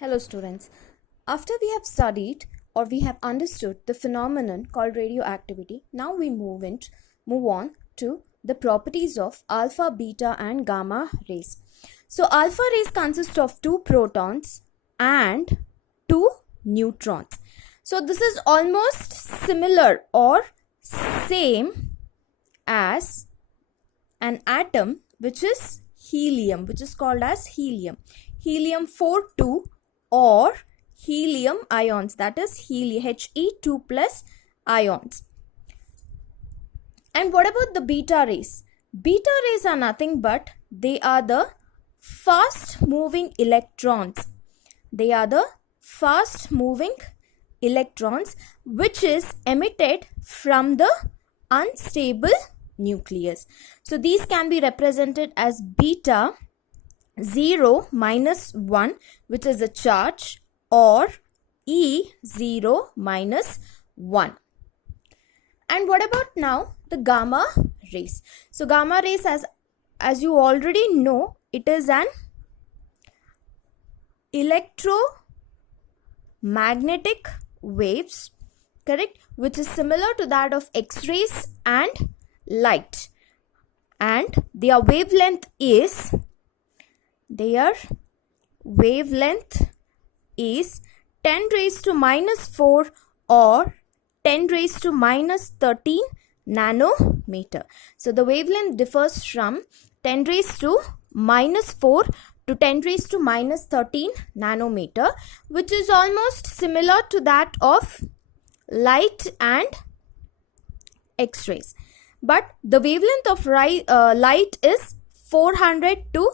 Hello students. After we have studied or we have understood the phenomenon called radioactivity, now we move on to the properties of alpha, beta and gamma rays. So alpha rays consist of 2 protons and 2 neutrons. So this is almost similar or same as an atom which is helium, which is called as helium 4 or helium ions, that is He2 plus ions. And what about the beta rays? Beta rays are nothing but they are the fast moving electrons. They are the fast moving electrons which is emitted from the unstable nucleus. So these can be represented as beta 0 minus 1, which is a charge, or E0 minus 1. And what about now the gamma rays? So gamma rays, as you already know, it is an electromagnetic waves, correct, which is similar to that of X-rays and light, and their wavelength is 10 raised to minus 4 or 10 raised to minus 13 nanometer. So the wavelength differs from 10 raised to minus 4 to 10 raised to minus 13 nanometer, which is almost similar to that of light and X-rays. But the wavelength of light is 400 to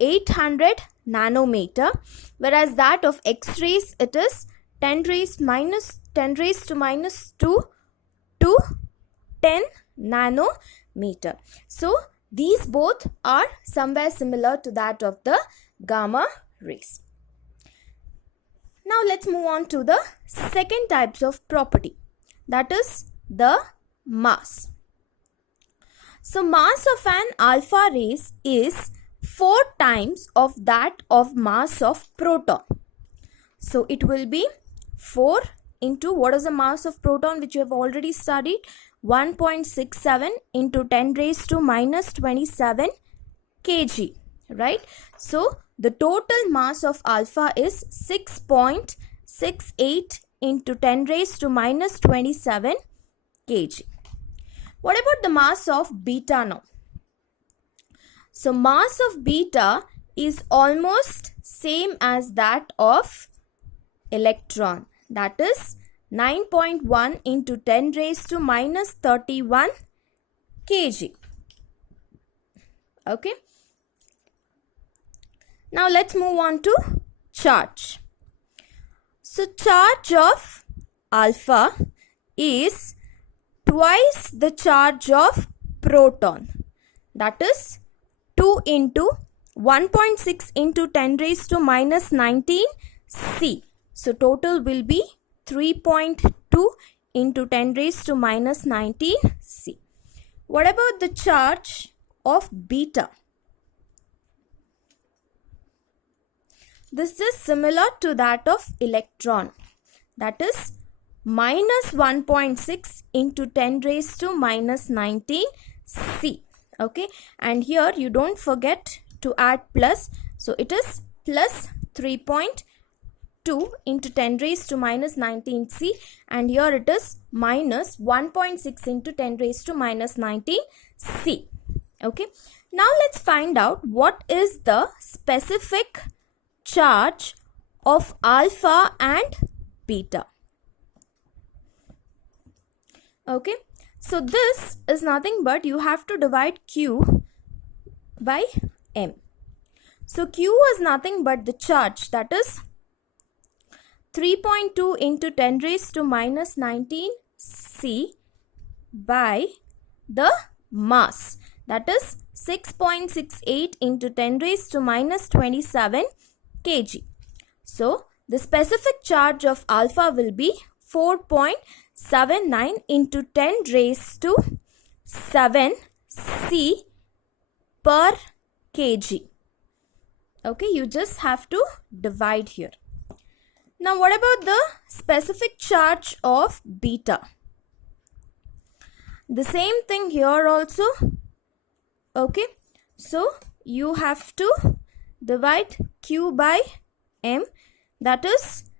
800 nanometer, whereas that of X-rays it is 10 raised to minus 2 to 10 nanometer. So these both are somewhere similar to that of the gamma rays. Now let's move on to the second types of property, that is the mass. So mass of an alpha rays is 4 times of that of mass of proton. So it will be 4 into, what is the mass of proton which you have already studied? 1.67 into 10 raised to minus 27 kg, right? So the total mass of alpha is 6.68 into 10 raised to minus 27 kg. What about the mass of beta now? So mass of beta is almost same as that of electron, that is 9.1 into 10 raised to minus 31 kg. Okay. Now let's move on to charge. So charge of alpha is twice the charge of proton, that is 2 into 1.6 into 10 raised to minus 19 C. So total will be 3.2 into 10 raised to minus 19 C. What about the charge of beta? This is similar to that of electron, that is minus 1.6 into 10 raised to minus 19 C. Okay, and here you don't forget to add plus, so it is plus 3.2 into 10 raised to minus 19 C, and here it is minus 1.6 into 10 raised to minus 19 C. Okay, now let's find out what is the specific charge of alpha and beta. Okay, so this is nothing but you have to divide Q by M. So Q is nothing but the charge, that is 3.2 into 10 raised to minus 19 C by the mass, that is 6.68 into 10 raised to minus 27 kg. So the specific charge of alpha will be 4.79 into 10 raised to 7 C per kg. Okay, you just have to divide here. Now what about the specific charge of beta? The same thing here also. Okay, so you have to divide Q by M, that is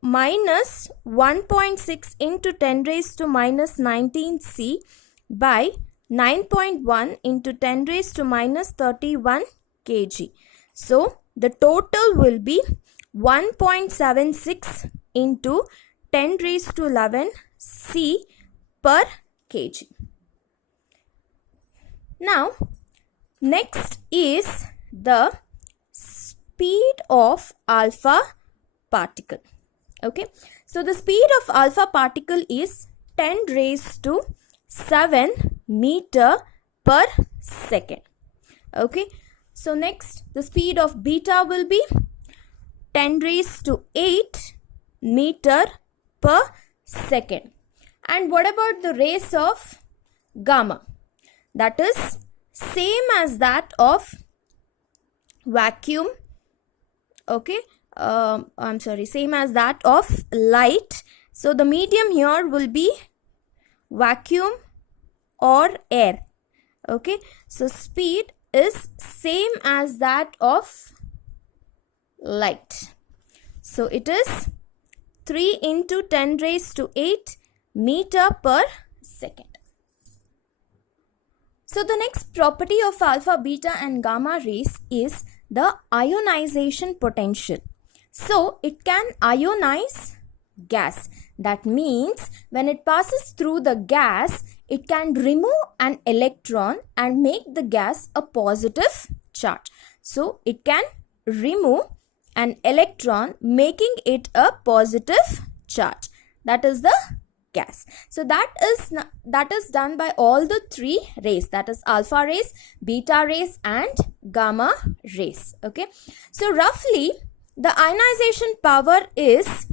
minus 1.6 into 10 raised to minus 19 C by 9.1 into 10 raised to minus 31 kg. So the total will be 1.76 into 10 raised to 11 C per kg. Now next is the speed of alpha particle. Okay, so the speed of alpha particle is 10 raised to 7 meter per second. Okay, so next the speed of beta will be 10 raised to 8 meter per second. And what about the rays of gamma? That is same as that of vacuum. Okay, same as that of light. So the medium here will be vacuum or air. Okay, so speed is same as that of light. So it is 3 into 10 raised to 8 meter per second. So the next property of alpha, beta and gamma rays is the ionization potential. So it can ionize gas. That means when it passes through the gas, it can remove an electron and make the gas a positive charge. So it can remove an electron, making it a positive charge. That is the gas. So that is done by all the three rays, that is alpha rays, beta rays and gamma rays. Okay, so roughly the ionization power is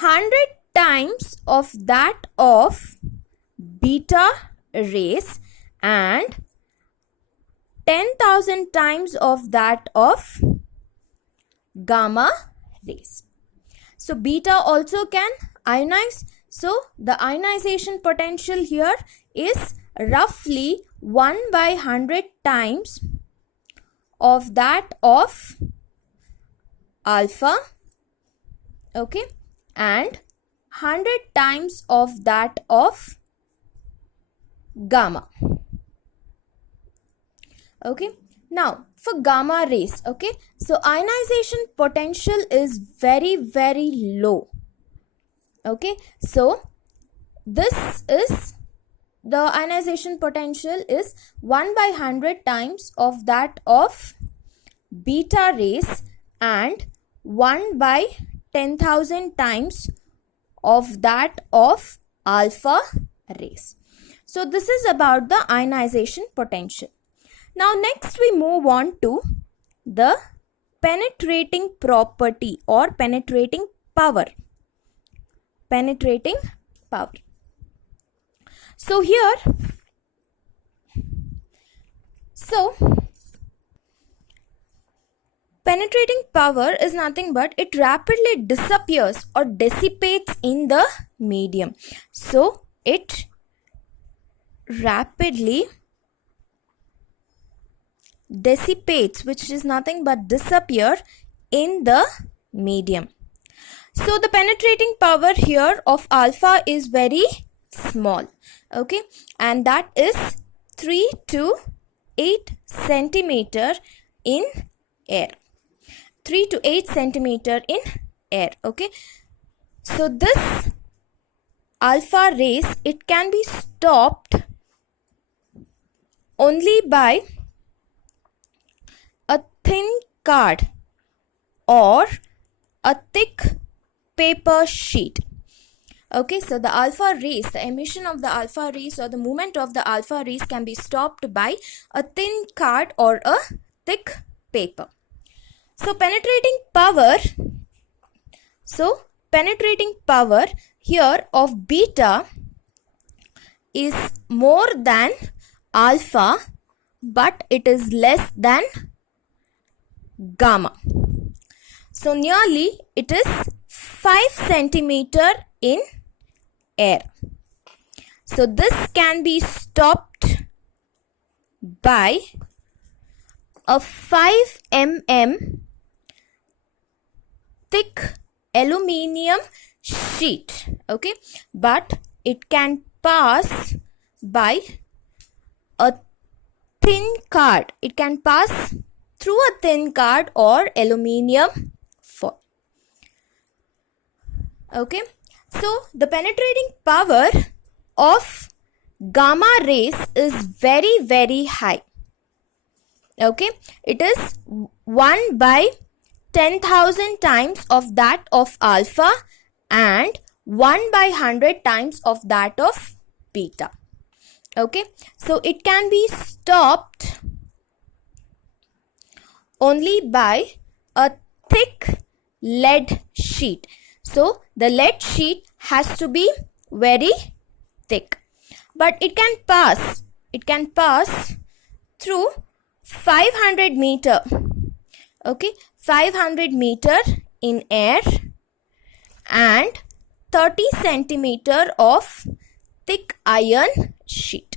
100 times of that of beta rays and 10,000 times of that of gamma rays. So beta also can ionize. So the ionization potential here is roughly 1 by 100 times of that of alpha, okay, and 100 times of that of gamma. Okay, now for gamma rays, okay, so ionization potential is very low. Okay, so this is the ionization potential is 1 by 100 times of that of beta rays and 1 by 10,000 times of that of alpha rays. So this is about the ionization potential. Now next we move on to the penetrating property or penetrating power. Penetrating power. So here, penetrating power is nothing but it rapidly disappears or dissipates in the medium. So it rapidly dissipates, which is nothing but disappear in the medium. So the penetrating power here of alpha is very small, okay, and that is 3 to 8 centimeter in air. 3 to 8 centimeter in air, okay. So this alpha rays, it can be stopped only by a thin card or a thick paper sheet. Okay, so the alpha rays, the emission of the alpha rays or the movement of the alpha rays can be stopped by a thin card or a thick paper. So penetrating power here of beta is more than alpha, but it is less than gamma. So nearly it is 5 centimeter in air. So this can be stopped by a 5 mm thick aluminium sheet. Okay, but it can pass by a thin card. It can pass through a thin card or aluminium foil. Okay, so the penetrating power of gamma rays is very, very high. Okay, it is 1 by 10,000 times of that of alpha and 1 by 100 times of that of beta. Okay, so it can be stopped only by a thick lead sheet. So the lead sheet has to be very thick, but it can pass through 500 meter. Okay, 500 meter in air and 30 centimeter of thick iron sheet.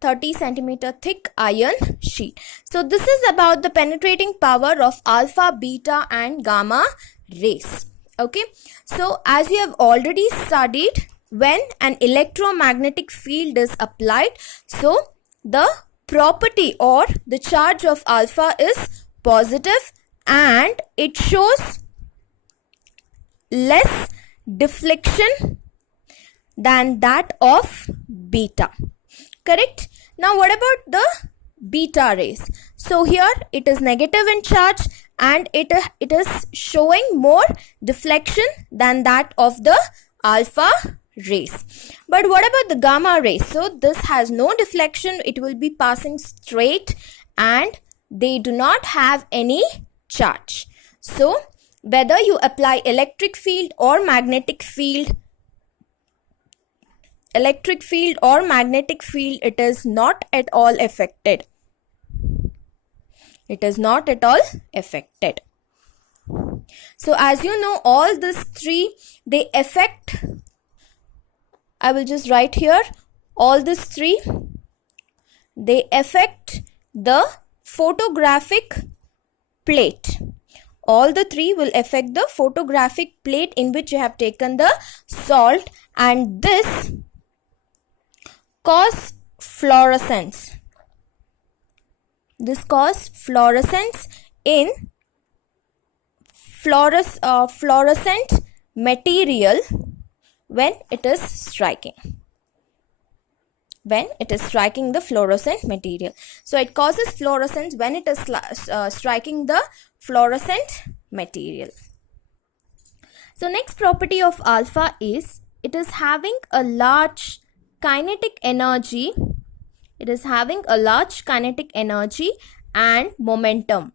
30 centimeter thick iron sheet. So this is about the penetrating power of alpha, beta and gamma rays. Okay, so as you have already studied, when an electromagnetic field is applied, so the property or the charge of alpha is positive and it shows less deflection than that of beta. Correct? Now what about the beta rays? So here it is negative in charge and it is showing more deflection than that of the alpha rays. But what about the gamma rays? So this has no deflection, it will be passing straight and they do not have any charge. So whether you apply electric field or magnetic field, it is not at all affected. It is not at all affected. So as you know, all these three, they affect, I will just write here, all these three, they affect the photographic plate. All the three will affect the photographic plate in which you have taken the salt, and this cause fluorescence. This cause fluorescence in fluorescent material when it is striking. When it is striking the fluorescent material. So it causes fluorescence when it is striking the fluorescent material. So next property of alpha is it is having a large kinetic energy. It is having a large kinetic energy and momentum.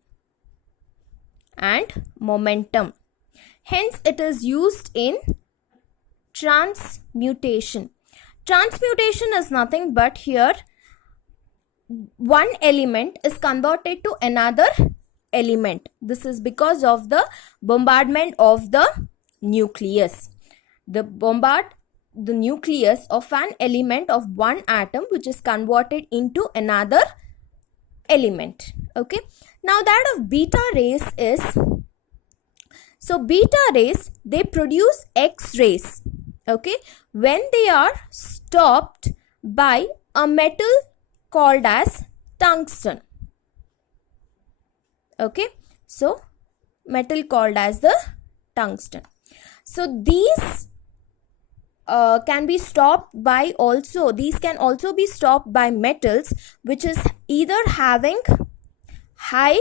Hence it is used in transmutation. Transmutation is nothing but here one element is converted to another element. This is because of the bombardment of the nucleus. The nucleus of an element of one atom which is converted into another element. Okay. Now that of beta rays is, so beta rays, they produce X-rays. Okay. When they are stopped by a metal called as tungsten. Okay. So metal called as the tungsten. So these can be stopped by also, these can also be stopped by metals which is either having high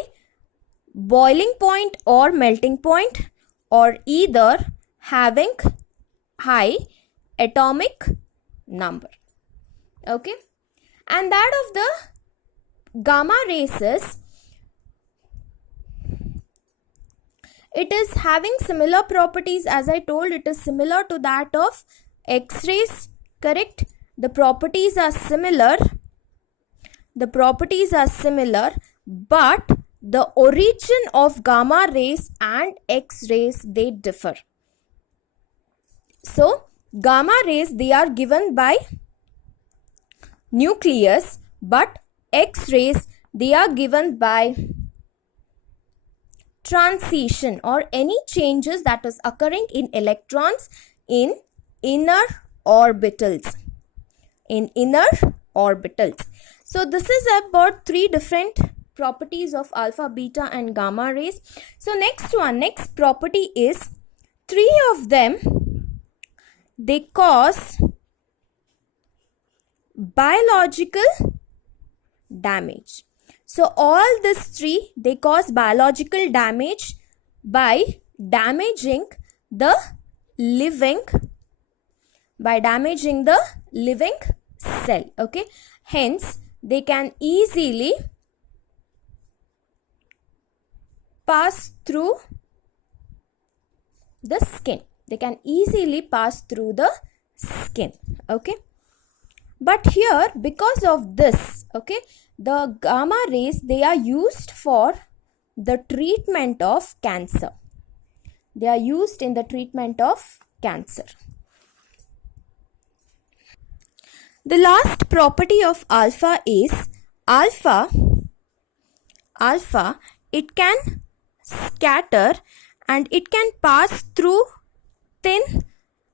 boiling point or melting point, or either having high atomic number. Okay. And that of the gamma rays is, it is having similar properties. As I told, it is similar to that of X-rays. Correct? The properties are similar. But the origin of gamma rays and X-rays, they differ. So gamma rays, they are given by nucleus, but X-rays, they are given by transition or any changes that is occurring in electrons in inner orbitals. So this is about three different properties of alpha, beta and gamma rays. So next property is, three of them, they cause biological damage. So all these three, they cause biological damage by damaging the living cell. Okay, hence they can easily pass through the skin. Okay, but here, because of this, okay, the gamma rays, they are used for the treatment of cancer. They are used in the treatment of cancer. The last property of alpha is, alpha, it can scatter and it can pass through thin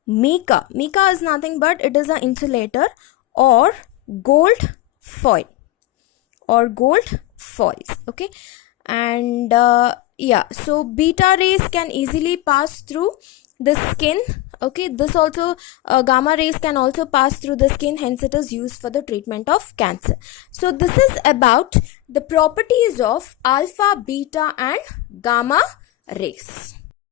mica. Mica is nothing but it is an insulator, or gold foils. Okay, and yeah, so beta rays can easily pass through the skin. Okay, this also gamma rays can also pass through the skin, hence it is used for the treatment of cancer. So this is about the properties of alpha, beta and gamma rays.